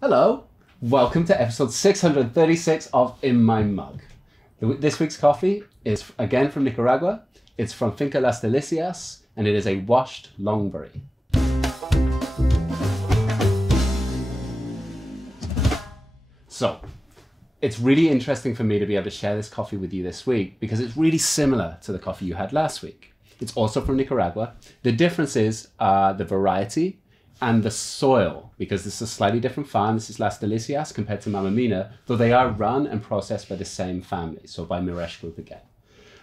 Hello, welcome to episode 636 of In My Mug. This week's coffee is again from Nicaragua. It's from Finca Las Delicias and it is a washed Longberry. So, it's really interesting for me to be able to share this coffee with you this week because it's really similar to the coffee you had last week. It's also from Nicaragua. The difference is the variety and the soil, because this is a slightly different farm. This is Las Delicias compared to Mamma Mina, though they are run and processed by the same family, so by Miresh Group again.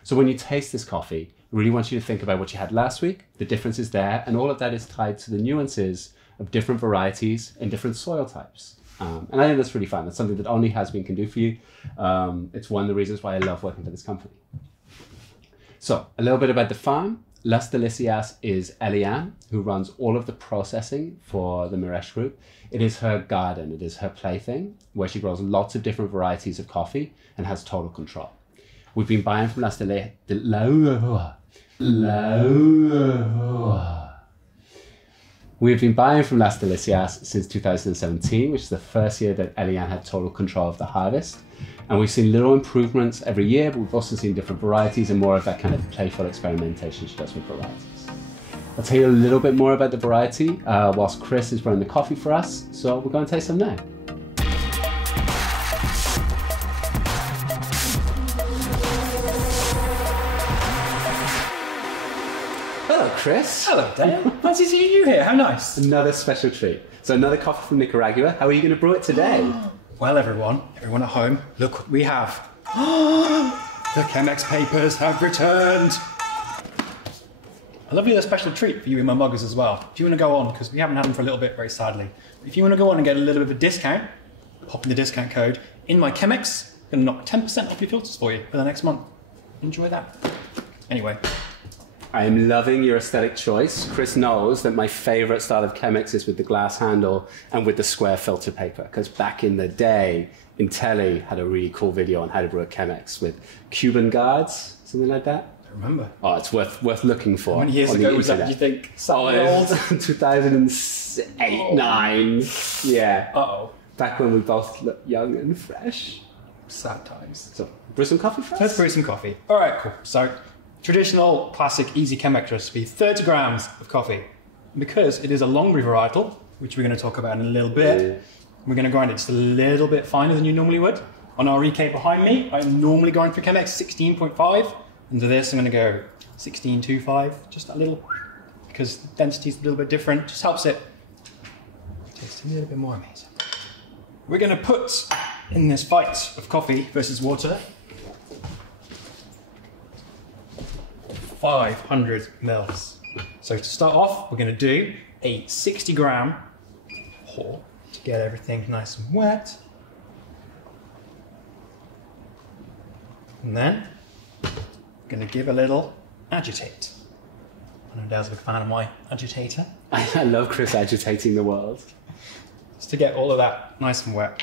So when you taste this coffee, I really want you to think about what you had last week, the differences there, and all of that is tied to the nuances of different varieties and different soil types. And I think that's really fun. That's something that only Has-Been can do for you. It's one of the reasons why I love working for this company. So a little bit about the farm. Las Delicias is Eliane, who runs all of the processing for the Miresh Group. It is her garden, it is her plaything, where she grows lots of different varieties of coffee and has total control. We've been buying from Las Delicias. We've been buying from Las Delicias since 2017, which is the first year that Eliane had total control of the harvest. And we've seen little improvements every year, but we've also seen different varieties and more of that kind of playful experimentation she does with varieties. I'll tell you a little bit more about the variety whilst Chris is running the coffee for us. So we're going to taste some now. Hello, Chris. Hello, Dale. Nice to see you here. How nice. Another special treat. So another coffee from Nicaragua. How are you going to brew it today? Well, everyone at home, look what we have. The Chemex papers have returned. I love you a special treat for you in my muggers as well. If you want to go on, because we haven't had them for a little bit, very sadly. If you want to go on and get a little bit of a discount, pop in the discount code in my Chemex. I'm going to knock 10% off your filters for you for the next month. Enjoy that. Anyway. I am loving your aesthetic choice. Chris knows that my favorite style of Chemex is with the glass handle and with the square filter paper, because back in the day, Intelli had a really cool video on how to brew a Chemex with Cuban guards, something like that. I remember. Oh, it's worth looking for. How many years ago was that, do you think? Oh, it was 2008, 9. Yeah. Uh-oh. Back when we both looked young and fresh. Sad times. So, brew some coffee for us? Let's brew some coffee. All right, cool. So, traditional, classic, easy Chemex recipe, 30 grams of coffee. And because it is a Longberry varietal, which we're going to talk about in a little bit, we're going to grind it just a little bit finer than you normally would. On our EK behind me, I normally grind for Chemex 16.5. And to this, I'm going to go 16.25, just a little, because the density is a little bit different. Just helps it taste a little bit more amazing. We're going to put in this fight of coffee versus water 500 mils. So to start off, we're going to do a 60 gram pour to get everything nice and wet. And then we're going to give a little agitate. I know Dale's a big fan of my agitator. I love Chris agitating the world. Just to get all of that nice and wet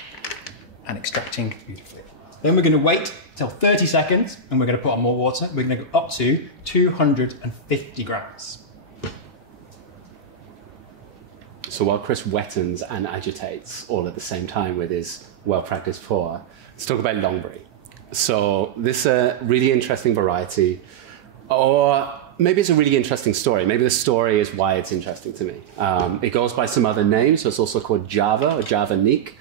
and extracting beautifully. Then we're going to wait till 30 seconds and we're going to put on more water. We're going to go up to 250 grams. So while Chris wettens and agitates all at the same time with his well-practiced pour, let's talk about Longberry. So this is a really interesting variety, or maybe it's a really interesting story. Maybe the story is why it's interesting to me. It goes by some other names, so it's also called Java or Javanique.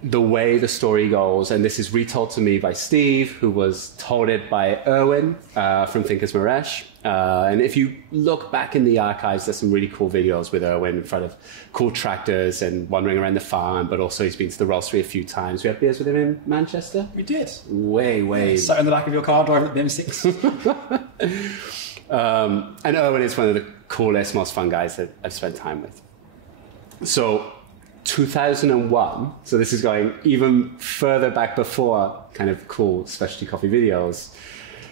The way the story goes, and this is retold to me by Steve, who was told it by Erwin from Finca's Miresh. And if you look back in the archives, there's some really cool videos with Erwin in front of cool tractors and wandering around the farm, but also he's been to the roastery a few times. We had beers with him in Manchester? We did. Way. Sat in the back of your car driving the M6. And Erwin is one of the coolest, most fun guys that I've spent time with. So 2001, so this is going even further back before kind of cool specialty coffee videos.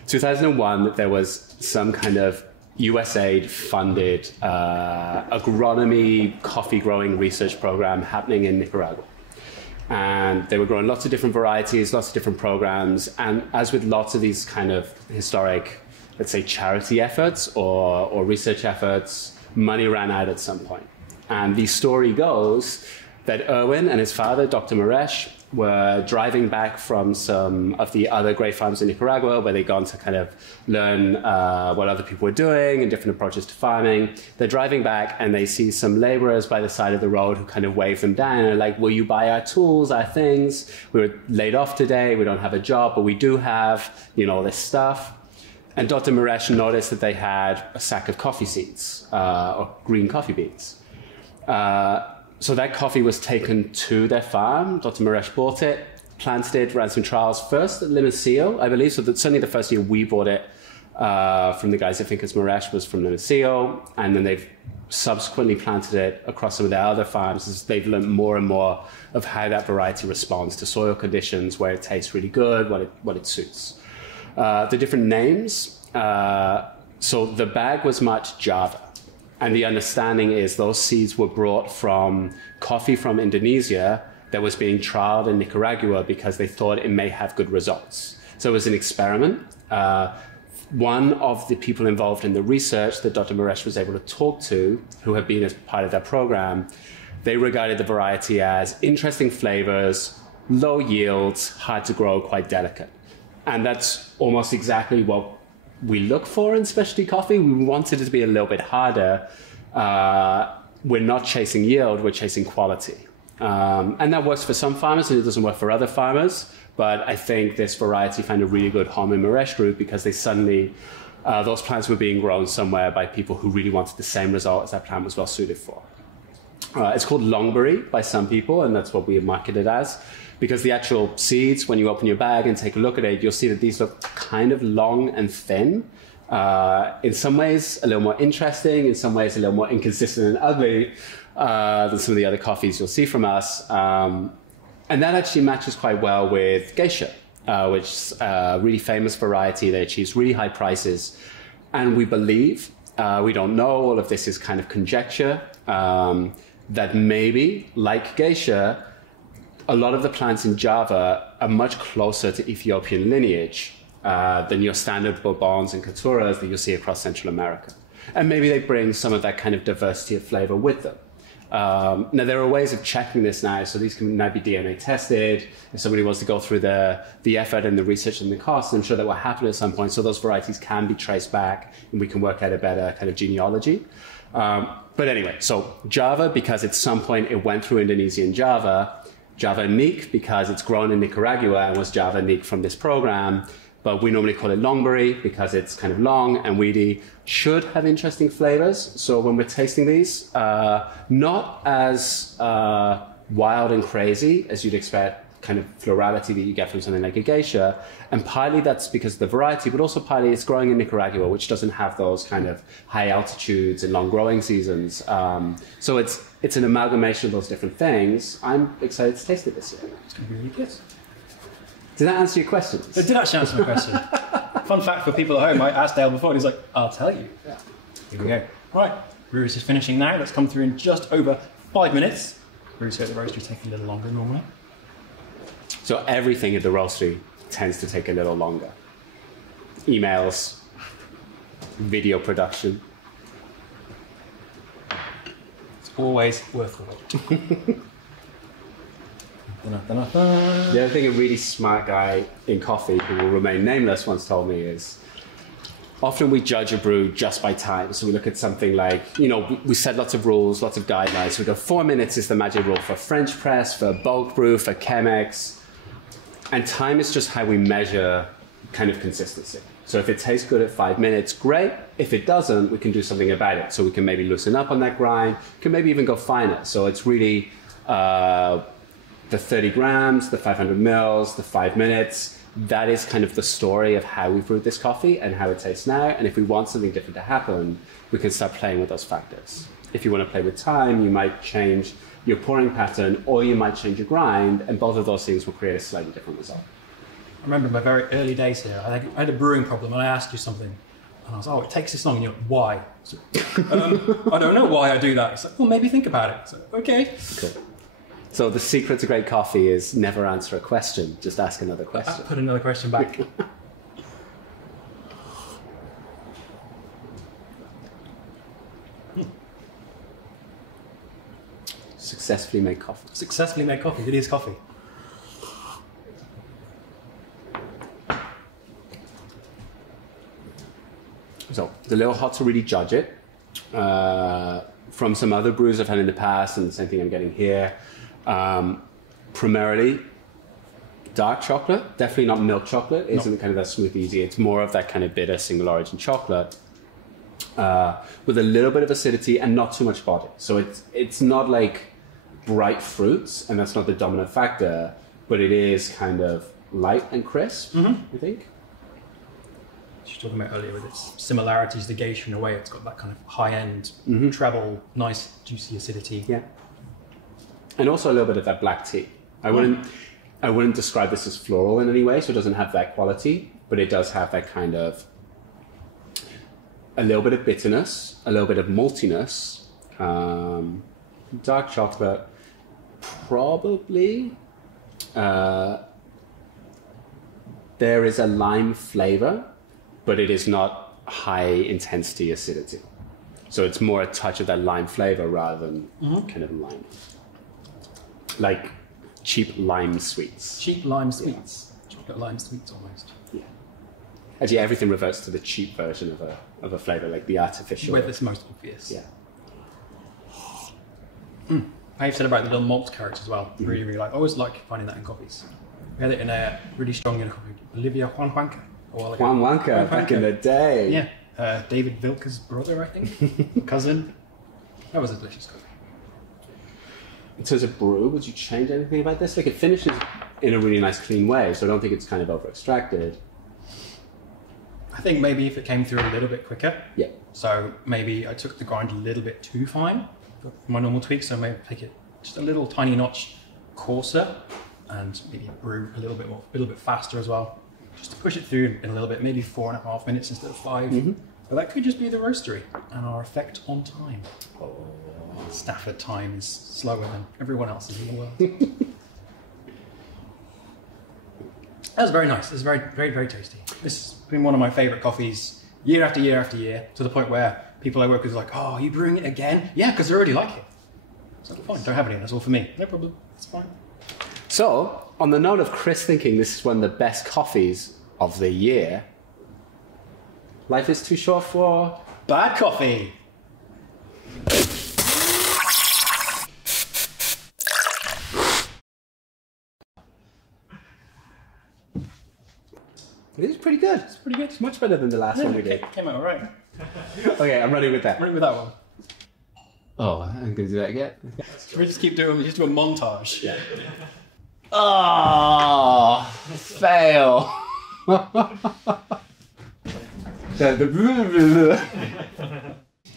2001, there was some kind of USAID funded agronomy coffee growing research program happening in Nicaragua. And they were growing lots of different varieties, lots of different programs. And as with lots of these kind of historic, let's say, charity efforts or research efforts, money ran out at some point. And the story goes that Erwin and his father, Dr. Maresh, were driving back from some of the other grape farms in Nicaragua where they'd gone to kind of learn what other people were doing and different approaches to farming. They're driving back and they see some laborers by the side of the road who kind of wave them down and are like, will you buy our tools, our things? We were laid off today, we don't have a job, but we do have, all this stuff. And Dr. Maresh noticed that they had a sack of coffee seeds, or green coffee beans. So that coffee was taken to their farm. Dr. Maresh bought it, planted it, ran some trials first at Limassol, I believe. So that certainly the first year we bought it from the guys, I think it's Maresh, was from Limassol. And then they've subsequently planted it across some of their other farms as they've learned more and more of how that variety responds to soil conditions, where it tastes really good, what it suits. The different names. So the bag was marked Java. And the understanding is those seeds were brought from coffee from Indonesia that was being trialed in Nicaragua because they thought it may have good results. So it was an experiment. One of the people involved in the research that Dr. Maresh was able to talk to, who had been as part of their program, they regarded the variety as interesting flavors, low yields, hard to grow, quite delicate. And that's almost exactly what we look for in specialty coffee. We wanted it to be a little bit harder. We're not chasing yield, we're chasing quality. And that works for some farmers and it doesn't work for other farmers. But I think this variety found a really good home in Maresh Group because they suddenly, those plants were being grown somewhere by people who really wanted the same result as that plant was well suited for. It's called Longberry by some people, and that's what we market it as. Because the actual seeds, when you open your bag and take a look at it, you'll see that these look kind of long and thin. In some ways, a little more interesting. In some ways, a little more inconsistent and ugly than some of the other coffees you'll see from us. And that actually matches quite well with Geisha, which is a really famous variety that achieves really high prices. And we believe, we don't know, all of this is kind of conjecture, that maybe, like Geisha, a lot of the plants in Java are much closer to Ethiopian lineage than your standard Bourbons and Caturas that you'll see across Central America. And maybe they bring some of that kind of diversity of flavor with them. Now, there are ways of checking this now, so these can now be DNA tested. If somebody wants to go through the effort and the research and the cost, I'm sure that will happen at some point, so those varieties can be traced back and we can work out a better kind of genealogy. But anyway, so Java, because at some point it went through Indonesian Java. Java Nique, because it's grown in Nicaragua and was Java Nique from this program. But we normally call it Longberry because it's kind of long and weedy, should have interesting flavors. So when we're tasting these, not as wild and crazy as you'd expect, kind of florality that you get from something like a geisha. And partly that's because of the variety, but also partly it's growing in Nicaragua, which doesn't have those kind of high altitudes and long growing seasons. So it's an amalgamation of those different things. I'm excited to taste it this year. It's going to be really good. Did that answer your questions? It did actually answer my question. Fun fact for people at home, I asked Dale before and he's like, I'll tell you. Yeah. Here we go. Right, Brewery's is finishing now. Let's come through in just over 5 minutes. Brewery's here at the roastery taking a little longer normally. So everything at the roastery tends to take a little longer. Emails, video production. It's always worth the wait. The other thing a really smart guy in coffee, who will remain nameless, once told me is, often we judge a brew just by time. So we look at something like, we set lots of rules, lots of guidelines. We go 4 minutes is the magic rule for French press, for bulk brew, for Chemex. And time is just how we measure kind of consistency. So if it tastes good at 5 minutes, great. If it doesn't, we can do something about it. So we can maybe loosen up on that grind, can maybe even go finer. So it's really the 30 grams, the 500 mils, the 5 minutes. That is kind of the story of how we brewed this coffee and how it tastes now. And if we want something different to happen, we can start playing with those factors. If you want to play with time, you might change your pouring pattern or you might change your grind, and both of those things will create a slightly different result. I remember my very early days here, I had a brewing problem and I asked you something. And I was it takes this long. And you're like, why? So, I don't know why I do that. It's like, well, maybe think about it. So, okay. Cool. So the secret to great coffee is never answer a question, just ask another question. Put another question back. Successfully made coffee. Successfully made coffee. It is coffee. So it's a little hot to really judge it. From some other brews I've had in the past, and the same thing I'm getting here. Primarily dark chocolate, definitely not milk chocolate. It isn't kind of that smooth, easy. It's more of that kind of bitter single origin chocolate with a little bit of acidity and not too much body. So it's not like bright fruits, and that's not the dominant factor, but it is kind of light and crisp, I think. You're talking about earlier with its similarities to geisha in a way. It's got that kind of high-end treble, nice juicy acidity. Yeah, and also a little bit of that black tea. I wouldn't describe this as floral in any way, so it doesn't have that quality, but it does have that kind of a little bit of bitterness, a little bit of maltiness, dark chocolate, probably. There is a lime flavor, but it is not high intensity acidity. So it's more a touch of that lime flavor rather than kind of lime. Like cheap lime sweets. Cheap lime sweets. Chocolate lime sweets almost. Yeah. Actually, everything reverts to the cheap version of a flavor, like the artificial. Where it's most obvious. Yeah. How you've said about the little malt character as well. Really, really like. I always like finding that in coffees. We had it in a really strong in a coffee. Olivia Juan Juanca. Juan Juanca, back in the day. Yeah. David Vilka's brother, I think. Cousin. That was a delicious coffee. In terms of brew, would you change anything about this? Like, it finishes in a really nice, clean way, so I don't think it's kind of over-extracted. I think maybe if it came through a little bit quicker. Yeah. So maybe I took the grind a little bit too fine for my normal tweak, so maybe take it just a little tiny notch coarser and maybe brew a little bit faster as well. Just to push it through in a little bit, maybe 4.5 minutes instead of 5. But that could just be the roastery and our effect on time. Oh. Stafford time is slower than everyone else's in the world. That was very nice. It was very, very, very tasty. This has been one of my favourite coffees year after year after year, to the point where people I work with are like, oh, are you brewing it again? Yeah, because I already like it. So fine, don't have any, that's all for me. No problem, it's fine. So, on the note of Chris thinking this is one of the best coffees of the year, life is too short for bad coffee. It is pretty good. It's pretty good. It's much better than the last one we did. Came out all right. Okay, I'm running with that. Running with that one. Oh, I'm going to do that again. We just keep doing, just do a montage. Yeah. Oh, fail.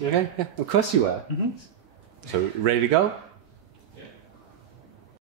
Okay, yeah, of course you were. So, ready to go?